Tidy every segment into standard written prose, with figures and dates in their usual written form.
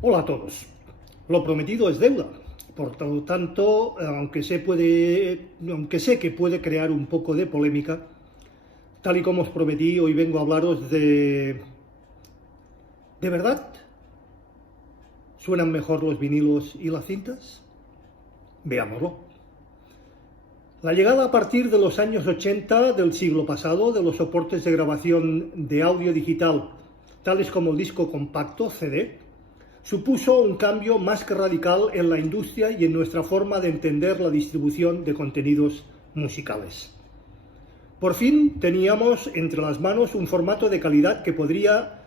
Hola a todos. Lo prometido es deuda. Por lo tanto, aunque sé que puede crear un poco de polémica, tal y como os prometí, hoy vengo a hablaros de... ¿De verdad suenan mejor los vinilos y las cintas? Veámoslo. La llegada a partir de los años 80 del siglo pasado de los soportes de grabación de audio digital, tales como el disco compacto, CD, supuso un cambio más que radical en la industria y en nuestra forma de entender la distribución de contenidos musicales. Por fin teníamos entre las manos un formato de calidad que podría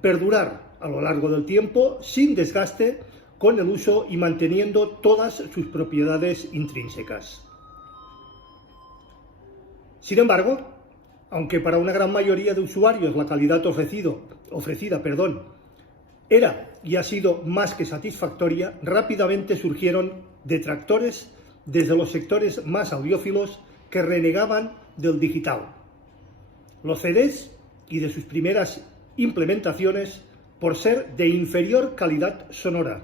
perdurar a lo largo del tiempo sin desgaste, con el uso y manteniendo todas sus propiedades intrínsecas. Sin embargo, aunque para una gran mayoría de usuarios la calidad ofrecida era y ha sido más que satisfactoria, rápidamente surgieron detractores desde los sectores más audiófilos que renegaban del digital, los CDs y de sus primeras implementaciones por ser de inferior calidad sonora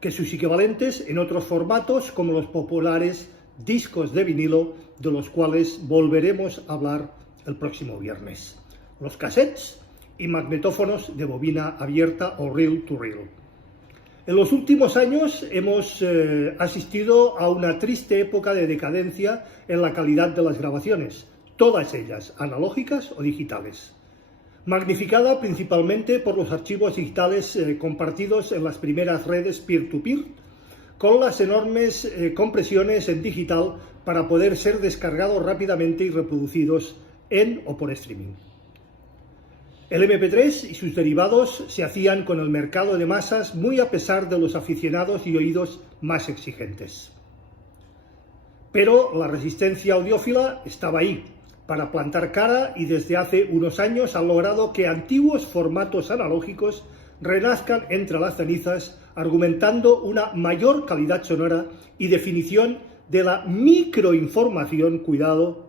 que sus equivalentes en otros formatos como los populares discos de vinilo, de los cuales volveremos a hablar el próximo viernes, los cassettes y magnetófonos de bobina abierta o reel to reel. En los últimos años hemos asistido a una triste época de decadencia en la calidad de las grabaciones, todas ellas analógicas o digitales, magnificada principalmente por los archivos digitales compartidos en las primeras redes peer-to-peer, con las enormes compresiones en digital para poder ser descargados rápidamente y reproducidos en o por streaming. El MP3 y sus derivados se hacían con el mercado de masas muy a pesar de los aficionados y oídos más exigentes. Pero la resistencia audiófila estaba ahí para plantar cara y desde hace unos años han logrado que antiguos formatos analógicos renazcan entre las cenizas, argumentando una mayor calidad sonora y definición de la microinformación, cuidado,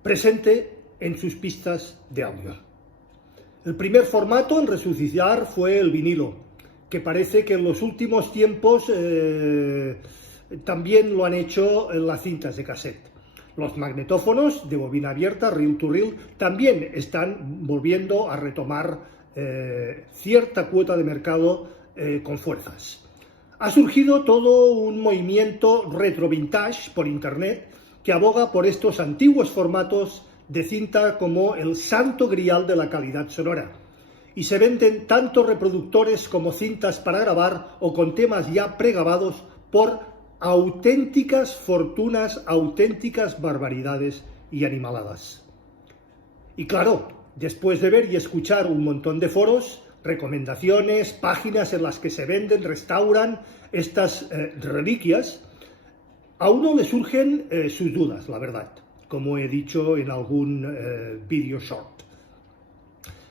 presente en sus pistas de audio. El primer formato en resucitar fue el vinilo, que parece que en los últimos tiempos también lo han hecho en las cintas de cassette. Los magnetófonos de bobina abierta, reel to reel, también están volviendo a retomar cierta cuota de mercado con fuerzas. Ha surgido todo un movimiento retro vintage por internet que aboga por estos antiguos formatos de cinta como el santo grial de la calidad sonora, y se venden tanto reproductores como cintas para grabar o con temas ya pregrabados por auténticas fortunas, auténticas barbaridades y animaladas. Y claro, después de ver y escuchar un montón de foros, recomendaciones, páginas en las que se venden, restauran estas reliquias, a uno le surgen sus dudas, la verdad, como he dicho en algún vídeo short.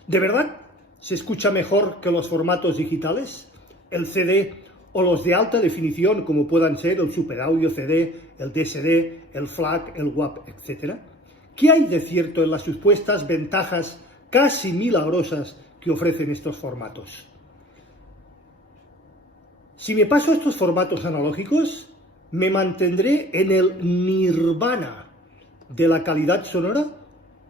¿De verdad se escucha mejor que los formatos digitales, el CD o los de alta definición como puedan ser el Super Audio CD, el DSD, el FLAC, el WAP, etc.? ¿Qué hay de cierto en las supuestas ventajas casi milagrosas que ofrecen estos formatos? Si me paso a estos formatos analógicos, ¿me mantendré en el nirvana de la calidad sonora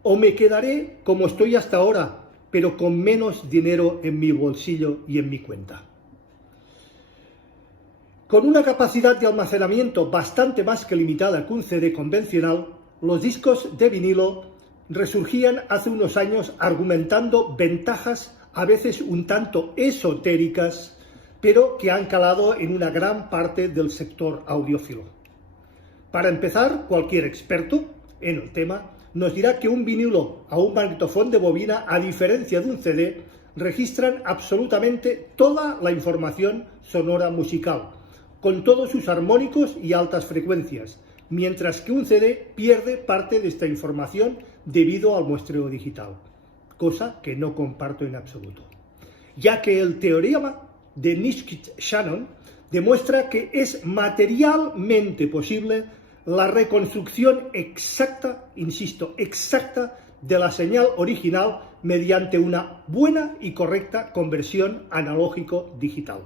o me quedaré como estoy hasta ahora, pero con menos dinero en mi bolsillo y en mi cuenta? Con una capacidad de almacenamiento bastante más que limitada que un CD convencional, los discos de vinilo resurgían hace unos años argumentando ventajas a veces un tanto esotéricas, pero que han calado en una gran parte del sector audiófilo. Para empezar, cualquier experto en el tema nos dirá que un vinilo o un magnetofón de bobina, a diferencia de un CD, registran absolutamente toda la información sonora musical, con todos sus armónicos y altas frecuencias, mientras que un CD pierde parte de esta información debido al muestreo digital, cosa que no comparto en absoluto, ya que el teorema de Nishkit-Shannon demuestra que es materialmente posible la reconstrucción exacta, insisto, exacta, de la señal original mediante una buena y correcta conversión analógico-digital.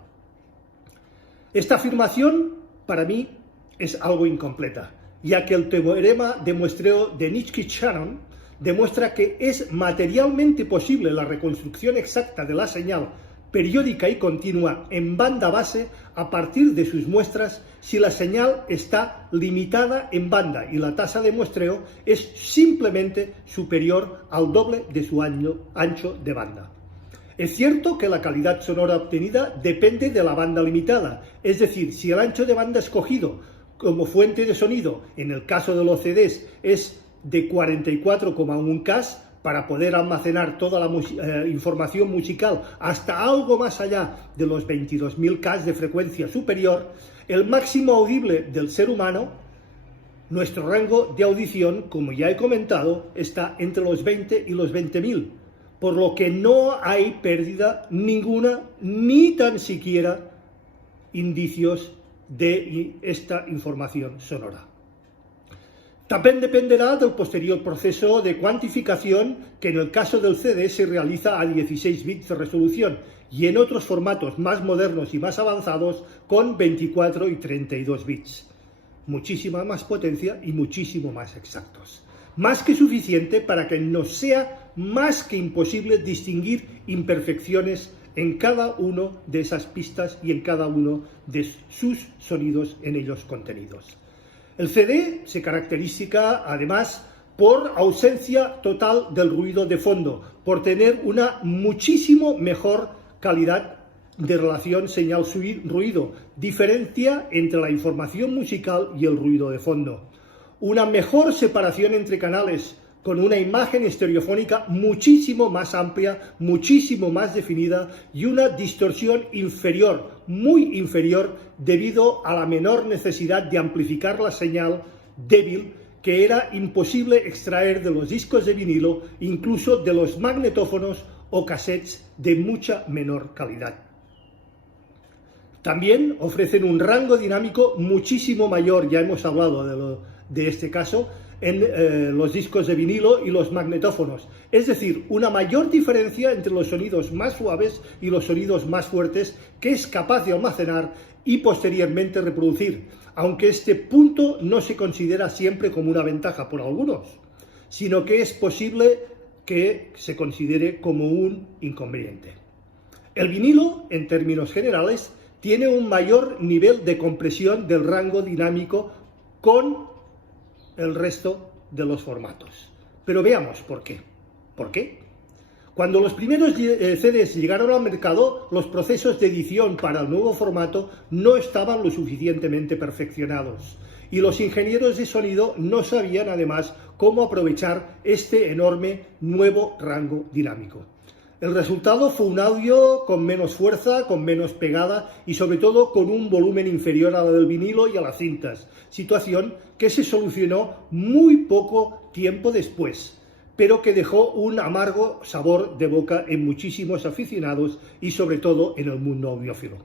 Esta afirmación, para mí, es algo incompleta, ya que el teorema de muestreo de Nitschke-Shannon demuestra que es materialmente posible la reconstrucción exacta de la señal periódica y continua en banda base a partir de sus muestras si la señal está limitada en banda y la tasa de muestreo es simplemente superior al doble de su ancho de banda. Es cierto que la calidad sonora obtenida depende de la banda limitada, es decir, si el ancho de banda escogido como fuente de sonido, en el caso de los CDs, es de 44,1 Ks, para poder almacenar toda la información musical hasta algo más allá de los 22.000 Ks de frecuencia superior, el máximo audible del ser humano, nuestro rango de audición, como ya he comentado, está entre los 20 y los 20.000, por lo que no hay pérdida ninguna, ni tan siquiera indicios de esta información sonora. También dependerá del posterior proceso de cuantificación que en el caso del CD se realiza a 16 bits de resolución y en otros formatos más modernos y más avanzados con 24 y 32 bits. Muchísima más potencia y muchísimo más exactos. Más que suficiente para que nos sea más que imposible distinguir imperfecciones en cada una de esas pistas y en cada uno de sus sonidos en ellos contenidos. El CD se caracteriza además por ausencia total del ruido de fondo, por tener una muchísimo mejor calidad de relación señal-ruido, diferencia entre la información musical y el ruido de fondo, una mejor separación entre canales, con una imagen estereofónica muchísimo más amplia, muchísimo más definida y una distorsión inferior, muy inferior, debido a la menor necesidad de amplificar la señal débil que era imposible extraer de los discos de vinilo, incluso de los magnetófonos o cassettes de mucha menor calidad. También ofrecen un rango dinámico muchísimo mayor, ya hemos hablado de este caso, en los discos de vinilo y los magnetófonos, es decir, una mayor diferencia entre los sonidos más suaves y los sonidos más fuertes que es capaz de almacenar y posteriormente reproducir, aunque este punto no se considera siempre como una ventaja por algunos, sino que es posible que se considere como un inconveniente. El vinilo, en términos generales, tiene un mayor nivel de compresión del rango dinámico con el resto de los formatos. Pero veamos por qué. ¿Por qué? Cuando los primeros CDs llegaron al mercado, los procesos de edición para el nuevo formato no estaban lo suficientemente perfeccionados y los ingenieros de sonido no sabían además cómo aprovechar este enorme nuevo rango dinámico. El resultado fue un audio con menos fuerza, con menos pegada y sobre todo con un volumen inferior al del vinilo y a las cintas, situación que se solucionó muy poco tiempo después, pero que dejó un amargo sabor de boca en muchísimos aficionados y sobre todo en el mundo audiófilo.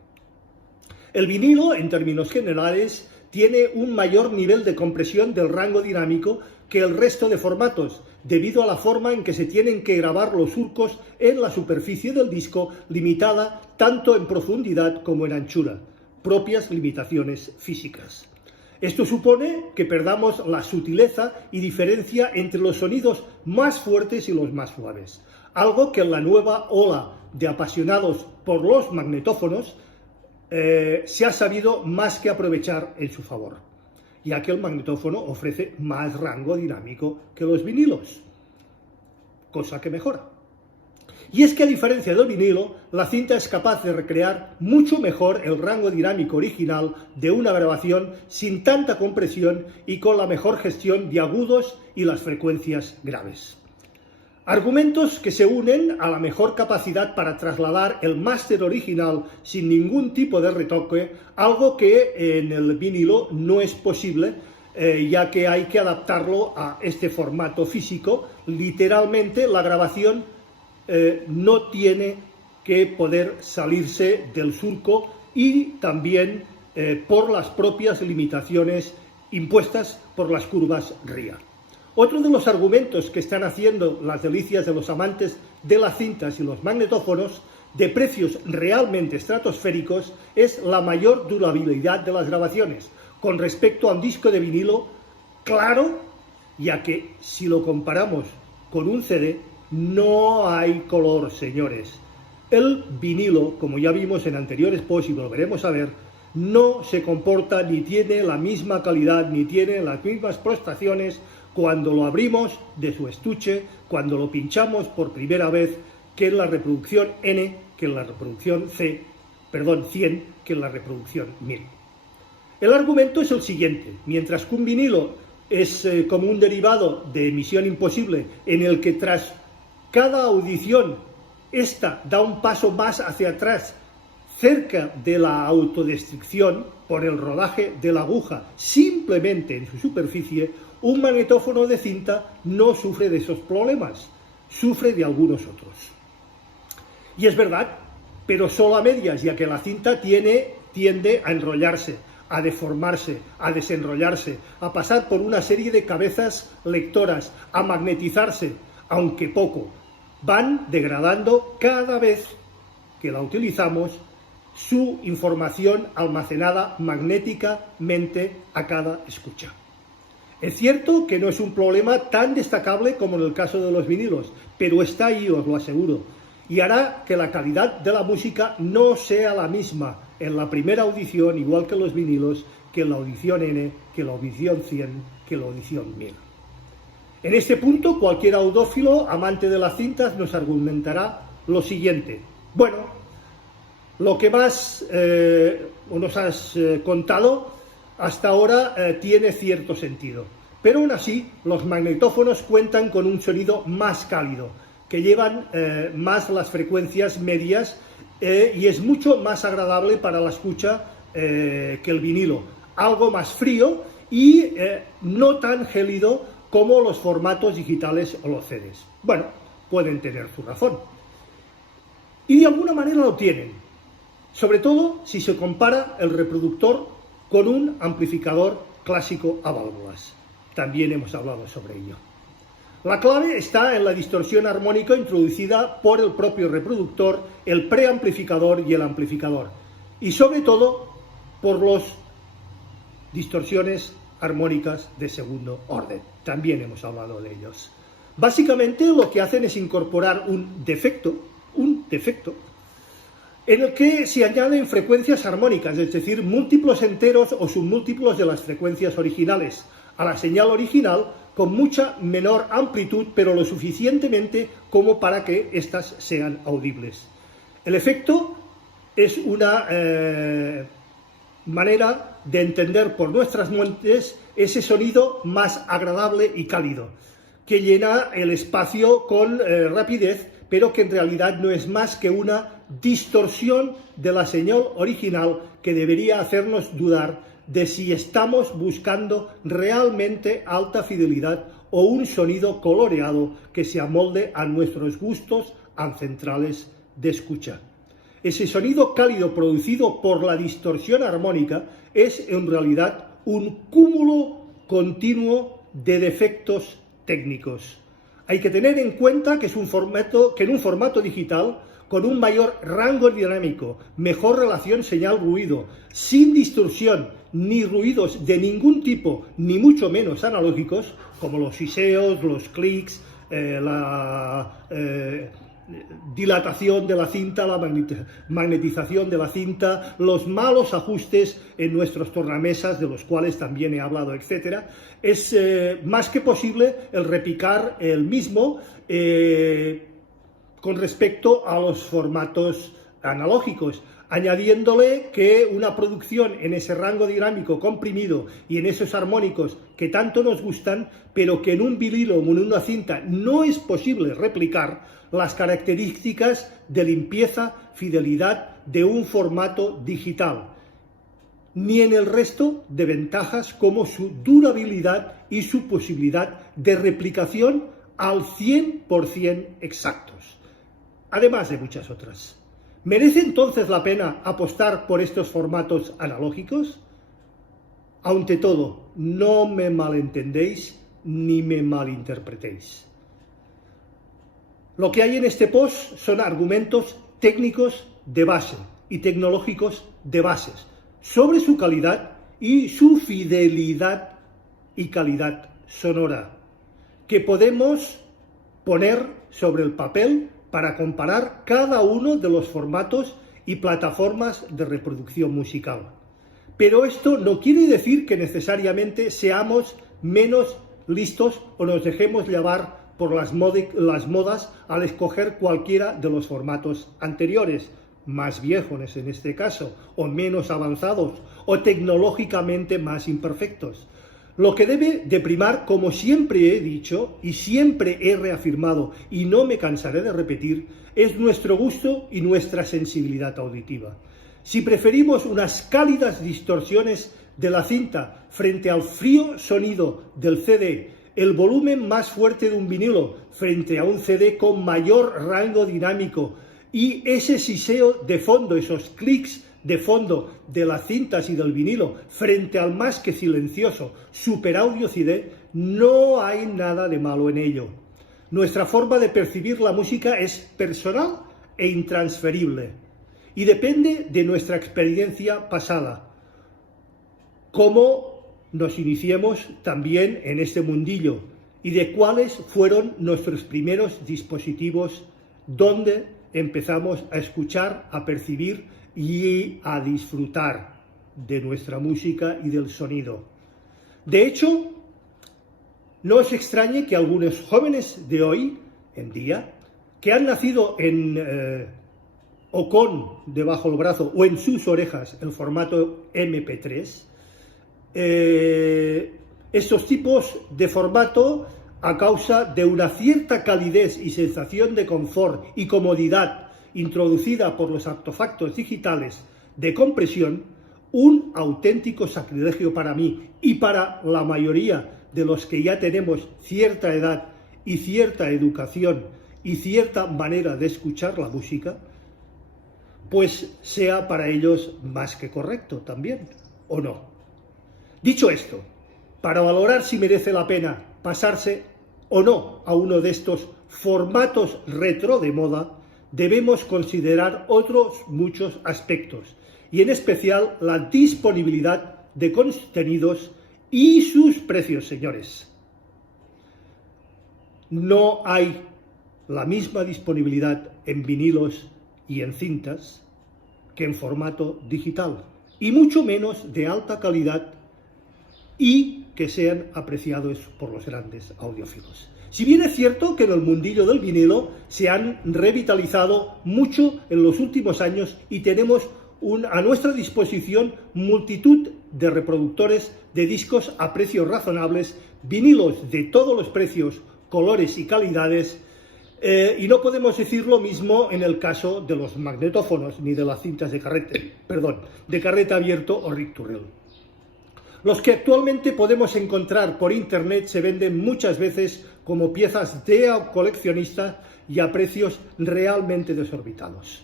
El vinilo, en términos generales, tiene un mayor nivel de compresión del rango dinámico que el resto de formatos, debido a la forma en que se tienen que grabar los surcos en la superficie del disco, limitada tanto en profundidad como en anchura, propias limitaciones físicas. Esto supone que perdamos la sutileza y diferencia entre los sonidos más fuertes y los más suaves, algo que en la nueva ola de apasionados por los magnetófonos se ha sabido más que aprovechar en su favor, ya que el magnetófono ofrece más rango dinámico que los vinilos, cosa que mejora. Y es que a diferencia del vinilo, la cinta es capaz de recrear mucho mejor el rango dinámico original de una grabación sin tanta compresión y con la mejor gestión de agudos y las frecuencias graves. Argumentos que se unen a la mejor capacidad para trasladar el máster original sin ningún tipo de retoque, algo que en el vinilo no es posible, ya que hay que adaptarlo a este formato físico. Literalmente la grabación no tiene que poder salirse del surco y también por las propias limitaciones impuestas por las curvas RIA. Otro de los argumentos que están haciendo las delicias de los amantes de las cintas y los magnetófonos de precios realmente estratosféricos es la mayor durabilidad de las grabaciones con respecto a un disco de vinilo, claro, ya que si lo comparamos con un CD, no hay color, señores. El vinilo, como ya vimos en anteriores posts y volveremos a ver, no se comporta ni tiene la misma calidad, ni tiene las mismas prestaciones cuando lo abrimos de su estuche, cuando lo pinchamos por primera vez, que en la reproducción N, que en la reproducción 100, que en la reproducción 1000. El argumento es el siguiente: mientras que un vinilo es como un derivado de Misión Imposible, en el que tras cada audición esta da un paso más hacia atrás, cerca de la autodestrucción por el rodaje de la aguja simplemente en su superficie, un magnetófono de cinta no sufre de esos problemas, sufre de algunos otros. Y es verdad, pero solo a medias, ya que la cinta tiende a enrollarse, a deformarse, a desenrollarse, a pasar por una serie de cabezas lectoras, a magnetizarse, aunque poco. Van degradando cada vez que la utilizamos su información almacenada magnéticamente a cada escucha. Es cierto que no es un problema tan destacable como en el caso de los vinilos, pero está ahí, os lo aseguro, y hará que la calidad de la música no sea la misma en la primera audición, igual que en los vinilos, que en la audición N, que en la audición 100, que en la audición 1000. En este punto, cualquier audófilo amante de las cintas nos argumentará lo siguiente: bueno, lo que más nos has contado hasta ahora tiene cierto sentido, pero aún así los magnetófonos cuentan con un sonido más cálido, que llevan más las frecuencias medias y es mucho más agradable para la escucha que el vinilo, algo más frío y no tan gélido como los formatos digitales o los CDs. Bueno, pueden tener su razón. Y de alguna manera lo tienen, sobre todo si se compara el reproductor con un amplificador clásico a válvulas. También hemos hablado sobre ello. La clave está en la distorsión armónica introducida por el propio reproductor, el preamplificador y el amplificador, y sobre todo por las distorsiones armónicas de segundo orden. También hemos hablado de ellos. Básicamente lo que hacen es incorporar un defecto, en el que se añaden frecuencias armónicas, es decir, múltiplos enteros o submúltiplos de las frecuencias originales, a la señal original con mucha menor amplitud, pero lo suficientemente como para que éstas sean audibles. El efecto es una manera de entender por nuestras mentes ese sonido más agradable y cálido, que llena el espacio con rapidez, pero que en realidad no es más que una distorsión de la señal original que debería hacernos dudar de si estamos buscando realmente alta fidelidad o un sonido coloreado que se amolde a nuestros gustos ancestrales de escucha. Ese sonido cálido producido por la distorsión armónica es en realidad un cúmulo continuo de defectos técnicos. Hay que tener en cuenta que en un formato digital, con un mayor rango dinámico, mejor relación señal-ruido, sin distorsión ni ruidos de ningún tipo, ni mucho menos analógicos, como los siseos, los clics, la dilatación de la cinta, la magnetización de la cinta, los malos ajustes en nuestros tornamesas, de los cuales también he hablado, etc. Es más que posible el repicar el mismo con respecto a los formatos analógicos, añadiéndole que una producción en ese rango dinámico comprimido y en esos armónicos que tanto nos gustan, pero que en un vinilo o en una cinta no es posible replicar las características de limpieza, fidelidad de un formato digital, ni en el resto de ventajas como su durabilidad y su posibilidad de replicación al 100% exactos, además de muchas otras. ¿Merece entonces la pena apostar por estos formatos analógicos? Ante todo, no me malentendéis ni me malinterpretéis. Lo que hay en este post son argumentos técnicos de base y tecnológicos de bases sobre su calidad y su fidelidad y calidad sonora, que podemos poner sobre el papel para comparar cada uno de los formatos y plataformas de reproducción musical. Pero esto no quiere decir que necesariamente seamos menos listos o nos dejemos llevar por las modas al escoger cualquiera de los formatos anteriores, más viejos en este caso, o menos avanzados, o tecnológicamente más imperfectos. Lo que debe de primar, como siempre he dicho y siempre he reafirmado y no me cansaré de repetir, es nuestro gusto y nuestra sensibilidad auditiva. Si preferimos unas cálidas distorsiones de la cinta frente al frío sonido del CD, el volumen más fuerte de un vinilo frente a un CD con mayor rango dinámico y ese siseo de fondo, esos clics de fondo de las cintas y del vinilo frente al más que silencioso Super Audio CD, no hay nada de malo en ello. Nuestra forma de percibir la música es personal e intransferible y depende de nuestra experiencia pasada. Cómo nos iniciemos también en este mundillo y de cuáles fueron nuestros primeros dispositivos donde empezamos a escuchar, a percibir y a disfrutar de nuestra música y del sonido. De hecho, no os extrañe que algunos jóvenes de hoy en día, que han nacido o con debajo del brazo o en sus orejas el formato MP3, estos tipos de formato, a causa de una cierta calidez y sensación de confort y comodidad introducida por los artefactos digitales de compresión, un auténtico sacrilegio para mí y para la mayoría de los que ya tenemos cierta edad y cierta educación y cierta manera de escuchar la música, pues sea para ellos más que correcto también, ¿o no? Dicho esto, para valorar si merece la pena pasarse o no a uno de estos formatos retro de moda, debemos considerar otros muchos aspectos, y en especial la disponibilidad de contenidos y sus precios, señores. No hay la misma disponibilidad en vinilos y en cintas que en formato digital, y mucho menos de alta calidad y que sean apreciados por los grandes audiófilos. Si bien es cierto que en el mundillo del vinilo se han revitalizado mucho en los últimos años y tenemos a nuestra disposición multitud de reproductores de discos a precios razonables, vinilos de todos los precios, colores y calidades, y no podemos decir lo mismo en el caso de los magnetófonos ni de las cintas de carrete abierto o reel-to-reel. Los que actualmente podemos encontrar por internet se venden muchas veces como piezas de coleccionista y a precios realmente desorbitados.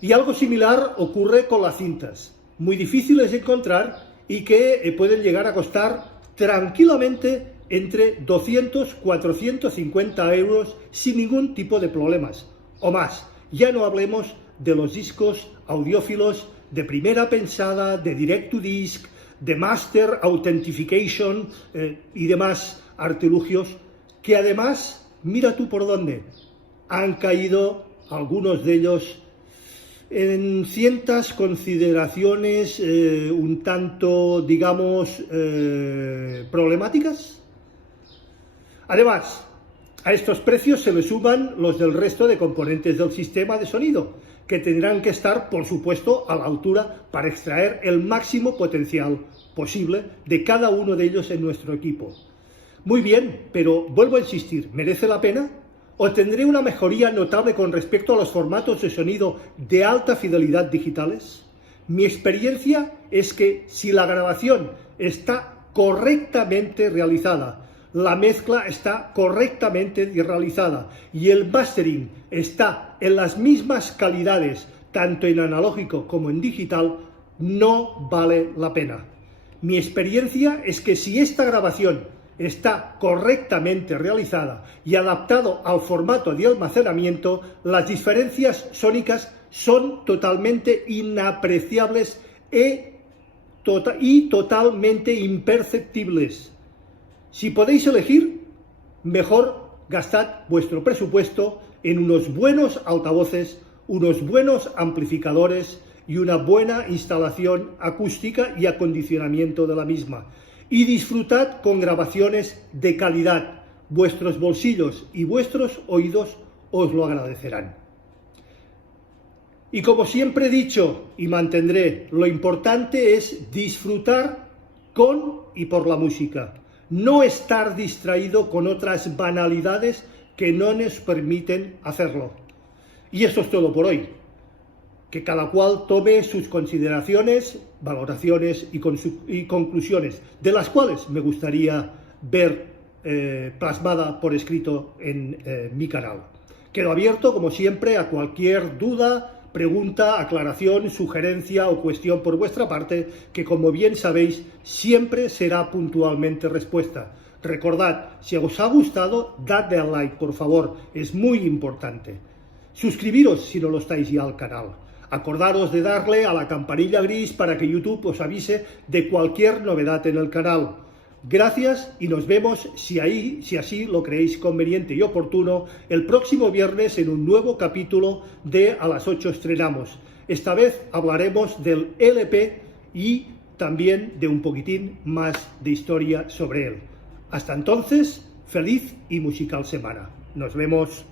Y algo similar ocurre con las cintas, muy difíciles de encontrar y que pueden llegar a costar tranquilamente entre 200 y 450 euros sin ningún tipo de problemas, o más. Ya no hablemos de los discos audiófilos de primera pensada, de direct to disc, de Master Authentication y demás artilugios, que además, mira tú por dónde, han caído algunos de ellos en ciertas consideraciones un tanto, digamos, problemáticas. Además, a estos precios se le suman los del resto de componentes del sistema de sonido, que tendrán que estar, por supuesto, a la altura para extraer el máximo potencial posible de cada uno de ellos en nuestro equipo. Muy bien, pero vuelvo a insistir, ¿merece la pena? ¿O tendré una mejoría notable con respecto a los formatos de sonido de alta fidelidad digitales? Mi experiencia es que si la grabación está correctamente realizada, la mezcla está correctamente realizada y el mastering está en las mismas calidades, tanto en analógico como en digital, no vale la pena. Mi experiencia es que si esta grabación está correctamente realizada y adaptado al formato de almacenamiento, las diferencias sónicas son totalmente inapreciables y totalmente imperceptibles. Si podéis elegir, mejor gastad vuestro presupuesto en unos buenos altavoces, unos buenos amplificadores y una buena instalación acústica y acondicionamiento de la misma. Y disfrutad con grabaciones de calidad. Vuestros bolsillos y vuestros oídos os lo agradecerán. Y como siempre he dicho y mantendré, lo importante es disfrutar con y por la música. No estar distraído con otras banalidades que no nos permiten hacerlo. Y eso es todo por hoy. Que cada cual tome sus consideraciones, valoraciones y conclusiones, de las cuales me gustaría ver plasmada por escrito en mi canal. Quedo abierto, como siempre, a cualquier duda, pregunta, aclaración, sugerencia o cuestión por vuestra parte, que como bien sabéis, siempre será puntualmente respuesta. Recordad, si os ha gustado, dadle al like, por favor, es muy importante. Suscribiros si no lo estáis ya al canal. Acordaros de darle a la campanilla gris para que YouTube os avise de cualquier novedad en el canal. Gracias y nos vemos, si así lo creéis conveniente y oportuno, el próximo viernes en un nuevo capítulo de A las 8 estrenamos. Esta vez hablaremos del LP y también de un poquitín más de historia sobre él. Hasta entonces, feliz y musical semana. Nos vemos.